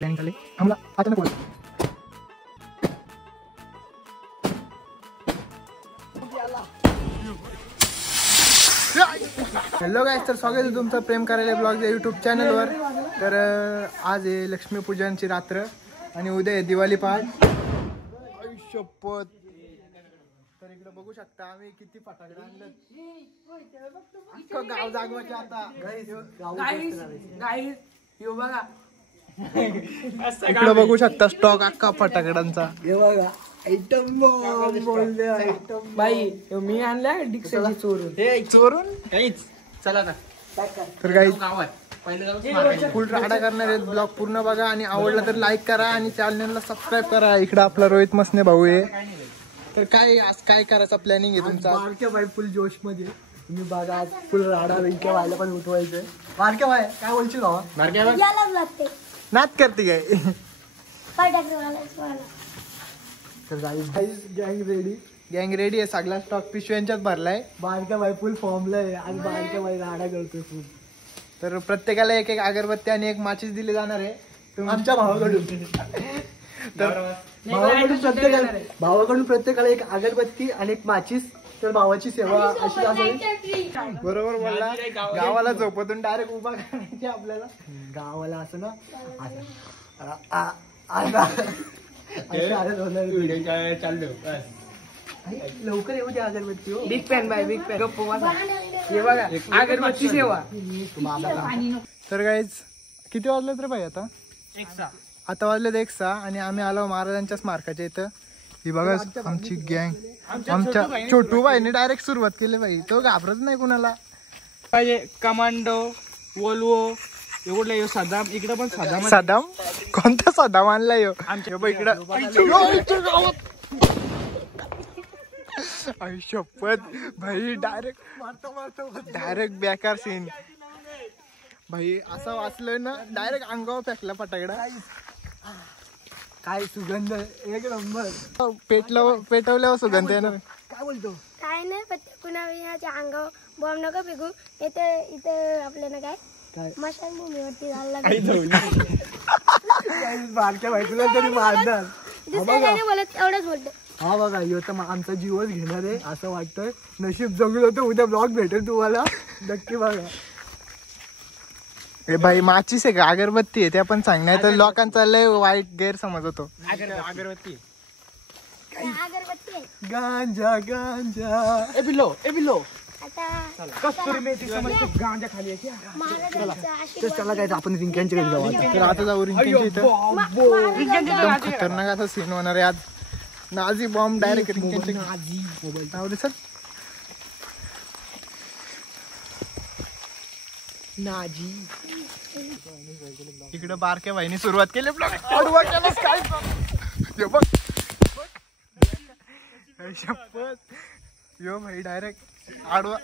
हमला अचानक बोल हॅलो गाइस, तर स्वागत आहे तुमचं प्रेम कार्यालय ब्लॉग या यूट्यूब चॅनलवर। तर आज आहे लक्ष्मीपूजनची रात्र आणि उद्या आहे दिवाळी पहाट। शपथ, तर इकडे बघू शकता आम्ही किती फटाकडे आणले। अख्खं गाव जागवायचे आता। गाइस यो बघा, इकडे बघू शकता स्टॉक अख्खा फटाकड्यांचा। हे बघा आयटम बोलले आयटम बाई मी आणला डिक्शनरी चोरून। हे चोरून काहीच चला ना। तर गाइस फुल राडा करणार आहेत। ब्लॉग पूर्ण बघा आणि आवडला तर लाईक करा आणि चॅनलला सबस्क्राइब करा। इकडे आपला रोहित मसने भाऊ आहे। तर काय आज काय करायचा प्लॅनिंग आहे तुमचा? बारक्या बाई फुल जोश मध्ये तुम्ही बघा, आज फुल राडा विंक्या व्हायला पण उठवायचंय। बारक्या बाई काय बोलशील भावा? बारक्या बाई यालाच लागते, नाच करते काय? तर गाइस गँग रेडी आहे। सगळा स्टॉक पिशव्यांच्यात भरलाय। बारक्या बाई फुल फॉर्मला आहे आज। बारक्या बाई राडा करतोय फुल। तर प्रत्येकाला एक एक अगरबत्ती आणि एक माचीस दिली जाणार आहे आमच्या भावाकडून। तर भावाकडून प्रत्येकाला एक अगरबत्ती आणि एक माचीस। तर भावाची सेवा अशी असावी। बरोबर बोलला। गावाला झोपतून डायरेक्ट उभा करायची आपल्याला। गावाला असं ना लवकर येऊ द्या अगरबत्ती। Big fan by big fan. हे बघा अगरबत्ती सेवा। तर गाइस किती वाजलेत रे भाई? आता 1:06। आता वाजलेत 1:06 आणि आम्ही आलो महाराजांच्या स्मारकाच्या इथं। ही बघा आमची गँग। आमच्या छोटू भाईने डायरेक्ट सुरुवात केली भाई। तो घाबरत नाही कुणाला। पाहिजे कमांडो वोल्वो एवढं सदाम। इकडे पण सदाम। सदाम कोणता सदाम आणलाय आमच्या इकडं? शपथ भाई डायरेक्ट बेकार सीन भाई। असं वाचलं ना डायरेक्ट अंगावर फेकला फटाकडा। काय सुगंध एक नंबर। पेटवल्यावर सुगंध येणार। काय बोलतो? काय नाही, कुणाच्या अंगावर बॉम्ब नका फेकू। इथे आपल्याला काय मशानभूमीवरती बारक्या बायकोला तरी मारणार। बोलत एवढंच बोलतो। हा बघा ह्यो तर आमचा जीवच घेणार आहे असं वाटतंय। नशीब जगलो होतं, उद्या ब्लॉग भेटेल तुम्हाला नक्की बघा। ए भाई माचीस आहे का अगरबत्ती आहे? त्या पण सांग, नाही तर लोकांचा लय वाईट गैरसमज होतो। अगरबत्ती गांजा गांजा ए बिलो कस्तुरी मेथी समजते गांजा खाली आहे। चला काय आपण रिंक्यांच्या घरी जाऊ। तर आता जाऊ रिंक्यांच्या इथं। एकदम खतरनाक असा सीन होणार आहे आज। नाझी बॉम्ब डायरेक्ट रिंक्यांच्या नाझी मोबाईल जाऊ दे सर। नाझी इकडे बारक्या भाईने सुरुवात केली ब्लॉग। आडवा केला काय बघ शपथ। यो भाई डायरेक्ट आडवा।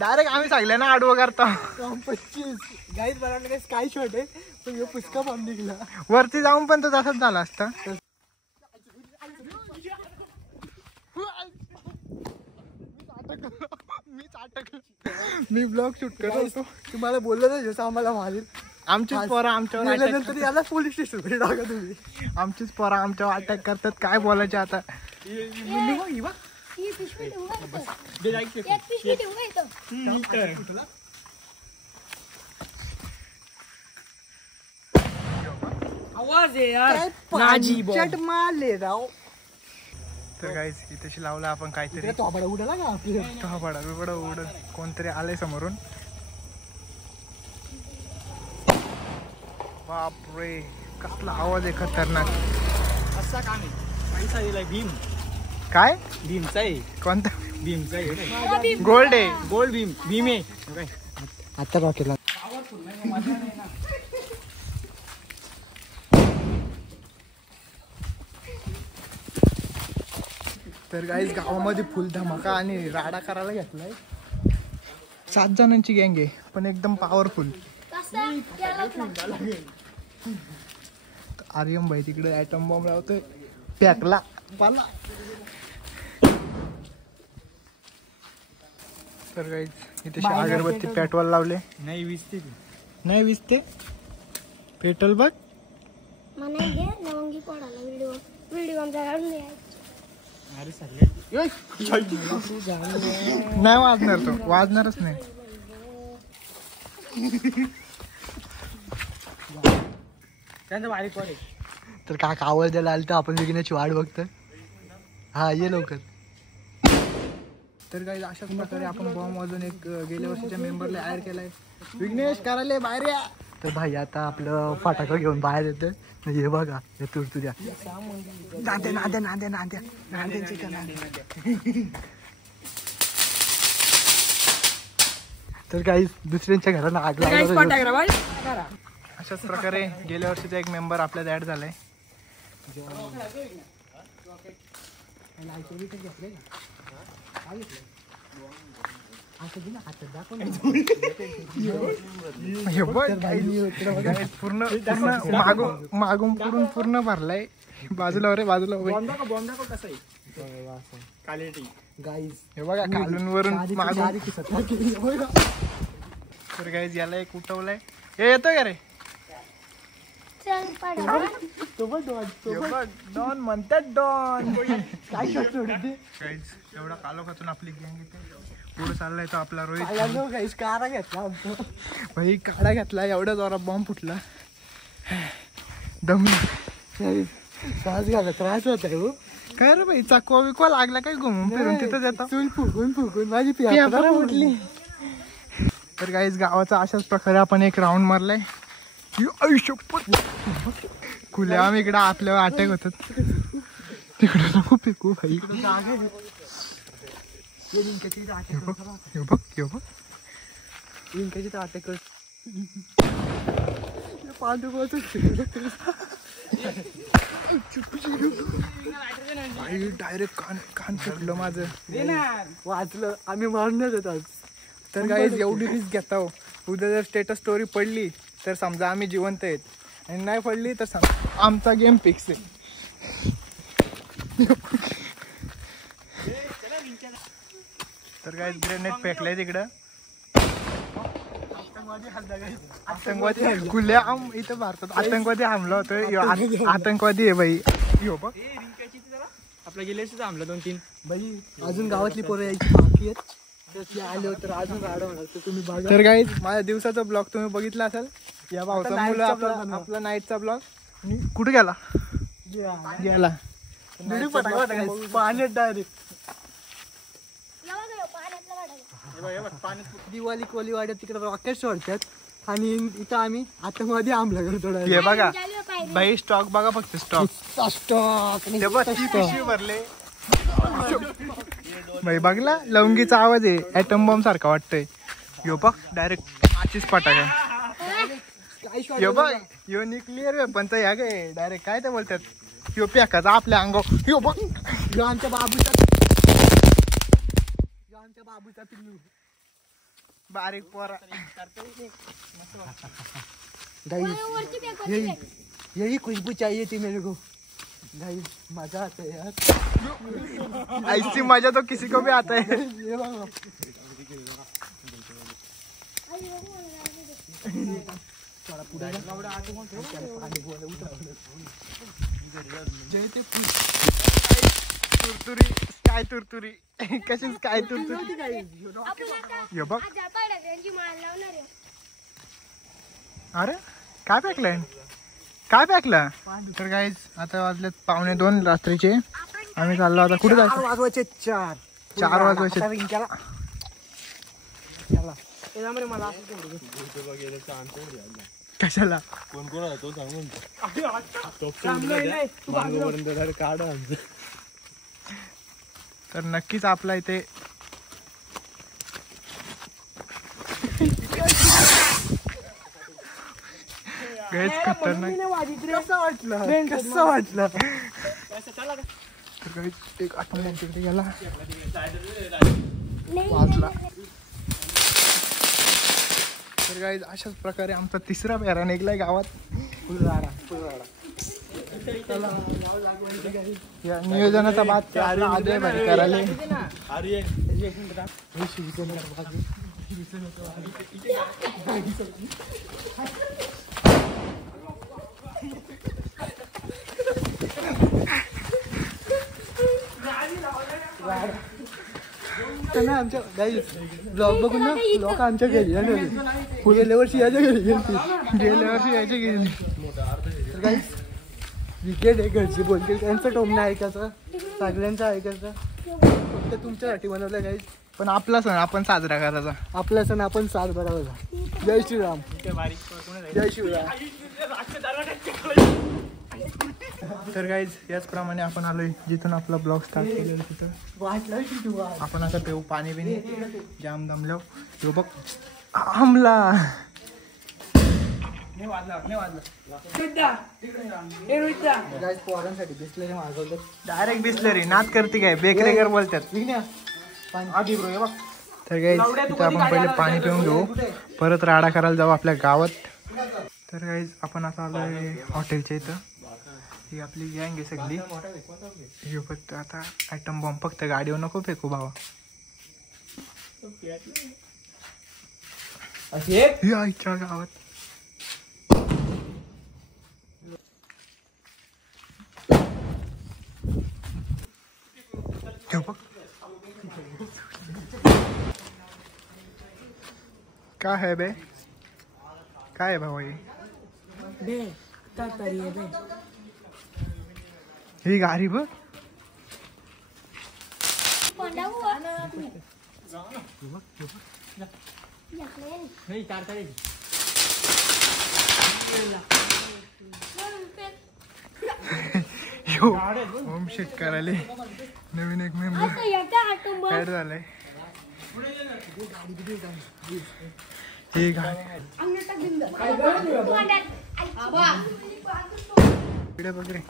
डायरेक्ट आम्ही सांगले ना आडवा करता। 25 गाईज बनवलं काय स्काय शॉट आहे पण यो पुष्का बॉम्ब निघला वरती जाऊन पण तो तसाच झाला असता। मी ब्लॉग शूट करत होतो। तुम्हाला बोललो ना जसं आम्हाला मारेल। आमचीच पोरं आमच्यावर याला पोलीस स्टेशन टाका तुम्ही। आमचीच पोरं आमच्यावर अटॅक करतात, काय बोलायचे आता। आवाज आहे यार नाजी चट मारले राव। तर गाइस इथेशी लावला आपण काहीतरी। थोबाडा उडला का? थोबाडा बिबडा उडत कोणतरी आलंय समोरून। बापरे कसला आवाज आहे खतरनाक। असा काम आहे। पैसा दिलाय भीम। काय भीमचा आहे? कोणता भीमचा आहे? गोल्ड आहे। गोल्ड भीम आहे। आता रॉकेटला तर गाइस गावामध्ये फुल धमाका आणि राडा करायला घेतलाय। 7 जणांची गँग आहे पण एकदम पॉवरफुल। आर्यम भाई तिकडे ॲटम बॉम्ब लावतोय, फेकला पाला। तर गाइस इथे अगरबत्ती पेटवायला लावले। नाही विसते नाही विसते पेट्रोल बघ। पडाला व्हिडिओ आमचा काढून द्या. नाही वाजणार, तो वाजणारच नाही. तर काका आवाज द्यायला आलं तर आपण विघ्नाची वाट बघतोय. हा ये लवकर. तर काही अशाच प्रकारे आपण बॉम्ब वाजून एक गेल्या वर्षीच्या मेंबरला ऍड केलाय. विघ्नेश करायला बाहेर या. तर भाई आता आपलं फटाका घेऊन बाहेर येतं. हे बघा हे तुरतुऱ्या नांद्या नांद्या नांद्या नांद्या नांद्यांची का नांद्या. तर काही दुसऱ्यांच्या घराला आग लागला. अशाच प्रकारे गेल्या वर्षीचा एक मेंबर आपल्यात ऍड झालाय. पूर्ण मागून पुरून पूर्ण भरलाय. बाजूला रे बाजूला कसं आहे हे बघा खालून वरून मागून. तर गाईज याला एक उठवलाय. हे येतोय का रे? डॉन म्हणतात डॉन. काय एवढा कालोखातून आपली गँग येते. पुढे चाललाय तो आपला रोहित. काढा घेतला भाई, काढा घेतला. एवढा जोरात बॉम्ब फुटला. दम श्वास घ्यायला त्रास होत आहे. काय रे भाई, चाकवा बिकवा लागला काय घुमून फिरून तिथं येतात. चूल फुकून माझी पियापरा फुटली. तर गाईज गावाचा अशाच प्रकारे आपण एक राऊंड मारलाय. खुल्या आम्ही इकडं आपल्यावर अटॅक होतात. तिकडे नको फेकू भाई. डायरेक्ट कान फुटलं माझं. वाचलं आम्ही मारण्यात येतात. तर गाईज एवढी रिस्क घेता हो. उद्या जर स्टेटस स्टोरी पडली तर समजा आम्ही जिवंत आहेत, आणि नाही पडली तर समजा आमचा गेम फिक्स आहे. तर काय ग्रेनेड फेकलाय तिकडं. आतंकवादी खुल्या इथं भारतात आतंकवादी हमला होतोय. आतंकवादी आहे बाई. आपल्या गेल्याच थांबलं 2-3 बाई. अजून गावातली पोरं यायची बाकी आहेत. आले तर अजून गाडा होणार. तर तुम्ही बघा. तर गाईज माझ्या दिवसाचा ब्लॉग तुम्ही बघितला असेल. या भाऊचा मुलं आपला नाईटचा ब्लॉग. कुठे गेला पाण्यात डायरेक्ट. दिवाळी कोलीवाड्यात तिकडे रॉकेट सोडतात आणि इथं आम्ही आतंकवादी हमला करतो. हे बघा भाई, स्टॉक बघा फक्त. स्टॉक भरले भाई. बघला लवंगीचा आवाज आहे. ऍटम बॉम्ब सारखा वाटतंय. यो बघ डायरेक्ट आचीच फटाका. यो बघ यो न्यूक्लिअर वेपनचा ह्या काय डायरेक्ट काय ते बोलतात. यो पेकाचा आपल्या अंगावर. यो बघ यो आमच्या बाबूचा पिल्लू बारीक पोरा. यही खुशबू चाहिए थी मेरे को. गाइस मजा आता है यार. ऐसी मजा तो किसी को भी आता है. तुरतुरी स्काय तुरतुरी कशी स्काय तुरतुरी. यो बघ. अरे काय फेकलंय, काय फेकलं. तर गाईज आता वाजलेत 1:45 रात्रीचे. आम्ही चाललो आता कुठे जायचं. 4 वाजवायचे. कशाला कोण कोण आहे तो सांगून तर नक्कीच आपला इथे खतरनाक. कसं वाटलं तर एक आठवण तिकडे गेला वाजला. तर गाईज अशाच प्रकारे आमचा तिसरा पेरा निघलाय गावात. या नियोजनाचा बात करायला. ना आमच्या ब्लॉग बघून ना लोक आमच्या घरी गेल्या वर्षी यायच्या घरी गेल्या वर्षी यायच्या घरी विकेट आहे घरची बोलतील त्यांचं टोमणं ऐकायचं सगळ्यांचं ऐकायचं फक्त तुमच्यासाठी बनवलं गाईज पण आपला सण आपण साजरा करायचा आपला सण आपण साजरा करायचा जय श्रीराम जय श्रीराम तर गाईज याचप्रमाणे आपण आलोय जिथून आपला ब्लॉग स्टार्ट केलेला तिथं आपण आता पेऊ पाणी बिनी जाम दमलो तो बघ हमला पोरांसाठी बिस्लरी मागवलं डायरेक्ट बिस्लरी नाच करते काय बेकरेकर बोलतात तर गाईज तिथं आपण पहिले पाणी पिऊन घेऊ परत राडा करायला जाऊ आपल्या गावात तर गाईज आपण आता आलोय हॉटेलच्या इथं ही आपली गँग आहे सगळी हे फक्त आता आयटम बॉम्ब फक्त गाडीवर नको फेकू भावा आईच्या गावात काय है बे काय आहे भावा ही गाडी बघ होम शेक करायला नवीन एक मेंबर ऍड झालाय हे गाडी बघ रे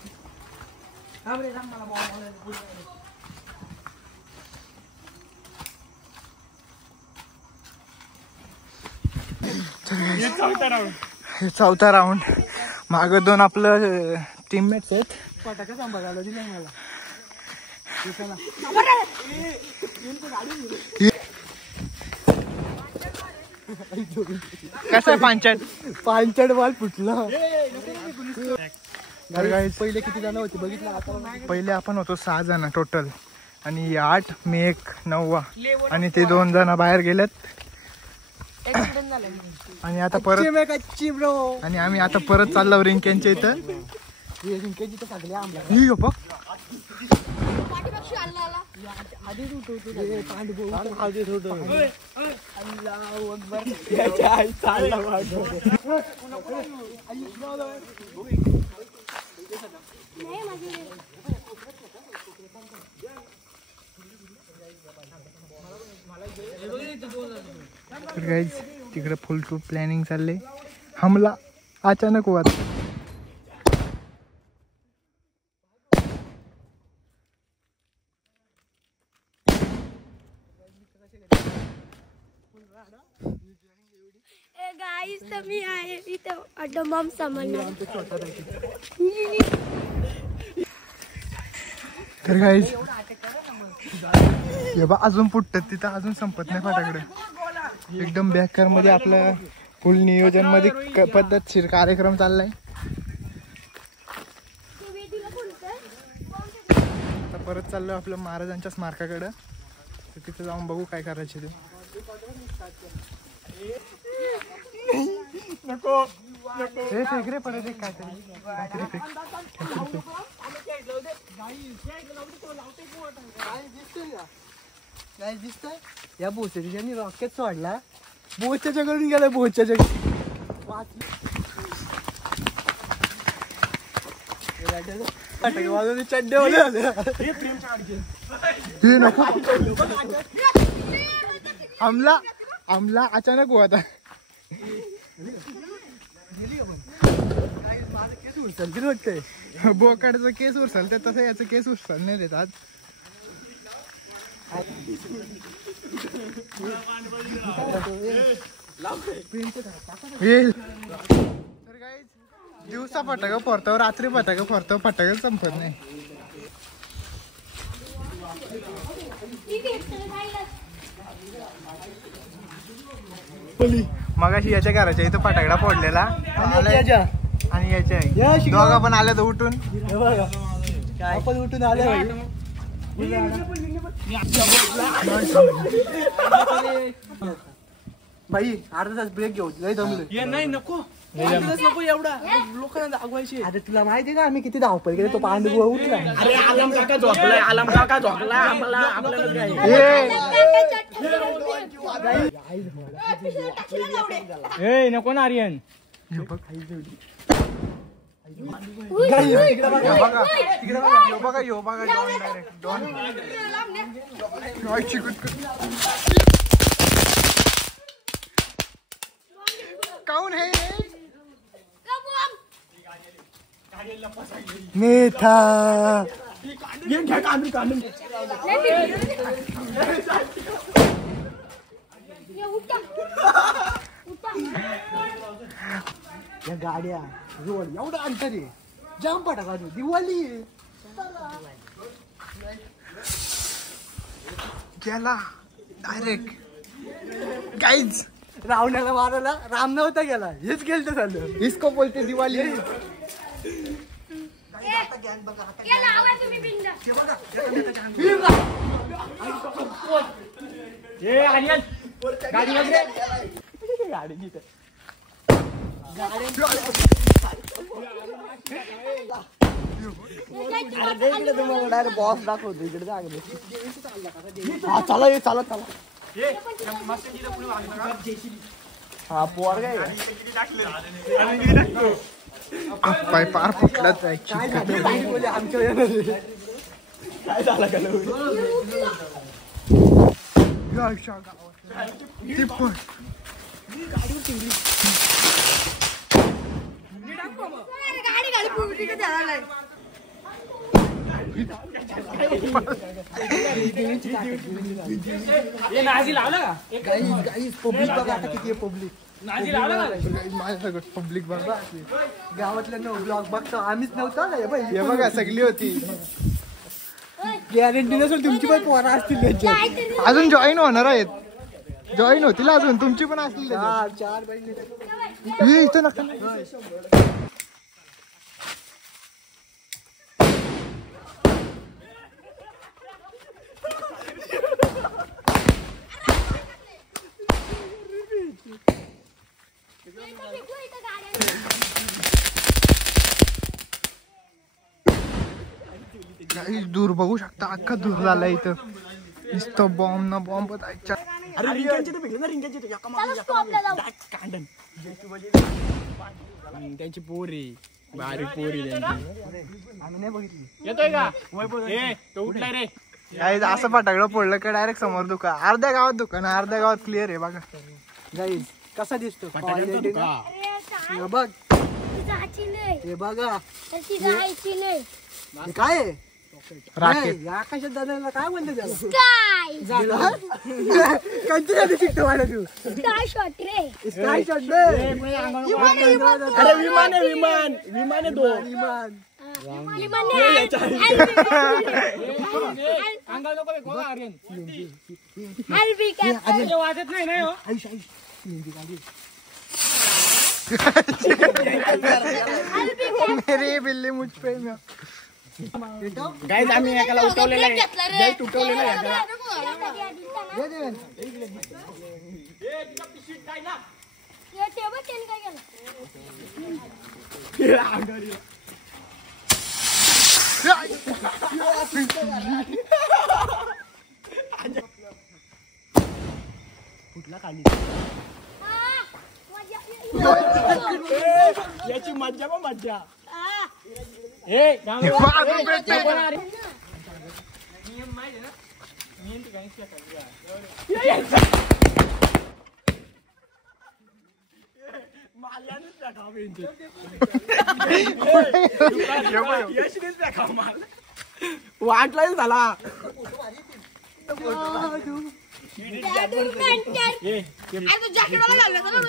चौथा राऊंड माग दोन आपलं टीममेट्स आहेत फटाका सांभाळायला दिला मला कसं पांचट बॉल फुटला पहिले किती जण होते बघितलं आता पहिले आपण होतो 6 जण टोटल आणि 8 मी 1 9वा आणि ते 2 जण बाहेर गेलेत आणि आता परत आणि आम्ही आता परत चाललो रिंक्यांच्या इथं बघ तर गाईज तिकडे फुल टू प्लॅनिंग चालले हमला अचानक हुआ गाईस तर मी आहे इथं अड्डमाम सामान्य तर गाईज अजून पुटत तिथं अजून संपत नाही फटाकडे एकदम बेकार मध्ये आपलं फुल नियोजन मध्ये पद्धतशीर कार्यक्रम चाललाय आता परत चाललो आपलं महाराजांच्या स्मारकाकडं तर तिथं जाऊन बघू काय करायचे ते नको रे परत एक काहीतरी काय दिसतंय या बोचरी ज्यांनी रॉकेट सोडला बोच्या कडून गेला बोच्या चड्डे हमला अचानक हुआ था बोकाडचा केस उरसल तर तसं याचा केस उरसल नाही देतात तर गाईज दिवसा फटाका फोडतो रात्री फटाका फोडतो फटाका संपत नाही मगाशी याच्या घराच्या इथं फटाकडा फोडलेला आणि याच्या दोघा पण आल्या तर उठून आपण उठून आले भाई अर्धा तास ब्रेक घेऊ लय जमलं. नाही नको नको एवढा लोकांना दाखवायचे. अरे तुला माहिती का आम्ही किती धावपळ केली तो पांडू उठला. अरे आलम काका झोपलाय आलम काका झोपला नको ना आर्यन. काऊन है नेथा या गाड्या रोड एवढं अंतर आहे जाम पटा काढू दिवाळी गेला डायरेक्ट. गाईज रावण्याला मारायला राम नव्हता गेला हेच गेलं तर झालं. इसको बोलते दिवाळी. डायरेक्ट बॉस दाखवतो इकडे चला ये चला चला. हा पोर काय पाय पार फुटलाच आहे. काय झालं का पब्लिक बघा गावातल्या ब्लॉग बघतो आम्हीच नव्हतो ना हे बघा सगळी होती. गॅरंटी नसेल तुमची पण पोरं असतील त्याच्यात. अजून जॉईन होणार आहेत. जॉईन होतील अजून तुमची पण असतील. 4 महिने इथं नका. दूर बघू शकता अख्खा दूर झाला इथं. नुसतं बॉम्ब ना बॉम्ब जायच्या. त्यांची पोरी बारीक पोरी आम्ही नाही बघितली. येतोय का उठलाय रे काही असं फटाकडं पडलं का डायरेक्ट समोर दुकान. अर्ध्या गावात दुकान अर्ध्या गावात क्लिअर आहे बघा. गाईज कसा दिसतो बघ हे बघा हे काय आहे? राकेट. आकाशात दादाला काय म्हणते त्याला कंची शिकतो वाढ तू स्काय शॉट रे. स्काय शॉट अरे विमान आहे विमान विमान आहे तो विमान वाजत नाही ना मेरी बिल्ली मुझ पे में. गाईज आम्ही एकाला उठवलेला आहे उठवलेला आहे. कुठला खाली याची मज्जा पण मज्जा. वाटला झाला.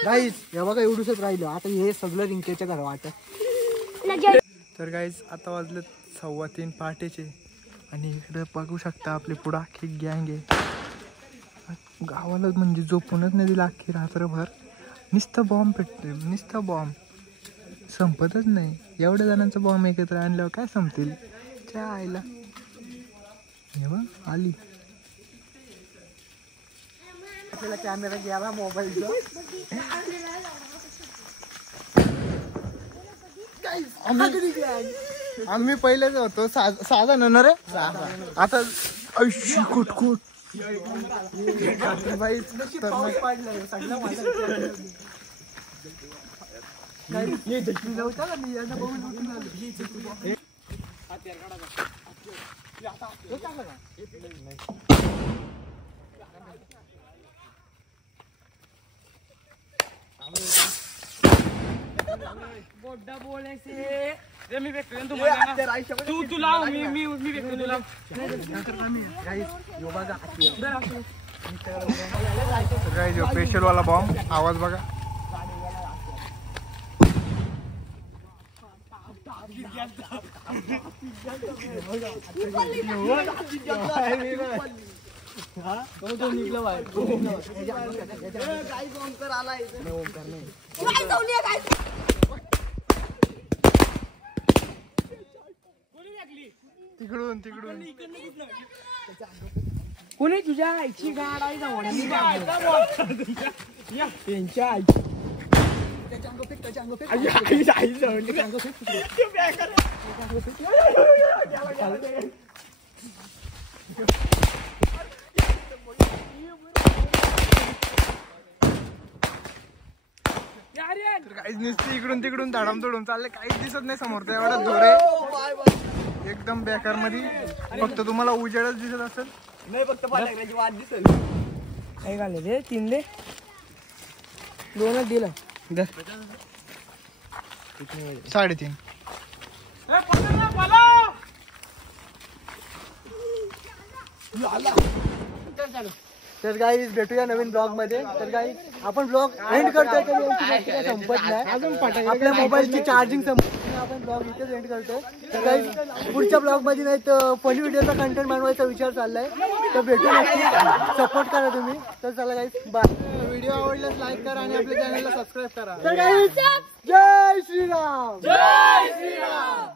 गाईज हे बघा एवढंच राहिलं आता हे सगळं रिंकेच्या घर वाटत. तर गाईज आता वाजले 3:15 पहाटेचे आणि इकडे बघू शकता आपली पुढं अख्खी गँग आहे. गावाला म्हणजे झोपूनच नाही दिला अख्खी रात्रभर. नुसतं बॉम्ब पेटते नुसतं बॉम्ब संपतच नाही. एवढ्या जणांचा बॉम्ब एकत्र आणल्यावर काय संपतील त्या आईला. हे बघ आली. आपल्याला कॅमेरा घ्यायला मोबाईलचा. आम्ही पहिलेच होतो साधा न रे आता ऐशी कुटकुट बाई बोड्डा बोलायचे मी भेटतो तुम्हाला. तू लाव मी भेटतो तुला. स्पेशल वाला बॉम्ब आवाज बघा. तिकडून तिकडून कोणी तुझ्या आईची गाड आहे त्यांच्या काहीच नुसती इकडून तिकडून धाडम तोडून चालले. काहीच दिसत नाही समोर. त्या एवढा धोरे एकदम बेकार मध्ये. फक्त तुम्हाला उजेडच दिसत असेल. नाही फक्त वाद दिसेल. काय घाले रे 3 दे 2च दिलं. 3.5. तर गाईज भेटूया नवीन ब्लॉग मध्ये. तर गाईज आपण ब्लॉग एंड करतोय तरी संपत नाही. अजून आपल्या मोबाईलची चार्जिंग संपत. आपण ब्लॉग इथेच एंड करतोय. तर गाईज पुढच्या ब्लॉग मध्ये नाही तर फनी व्हिडिओचा कंटेंट बनवायचा विचार चाललाय. तर भेटू नक्की. सपोर्ट करा तुम्ही. तर चला गाईज बाय. व्हिडिओ आवडल्यास लाईक करा आणि आपल्या चॅनलला सबस्क्राईब करा. तर गाईज जय श्रीराम. जय श्रीराम.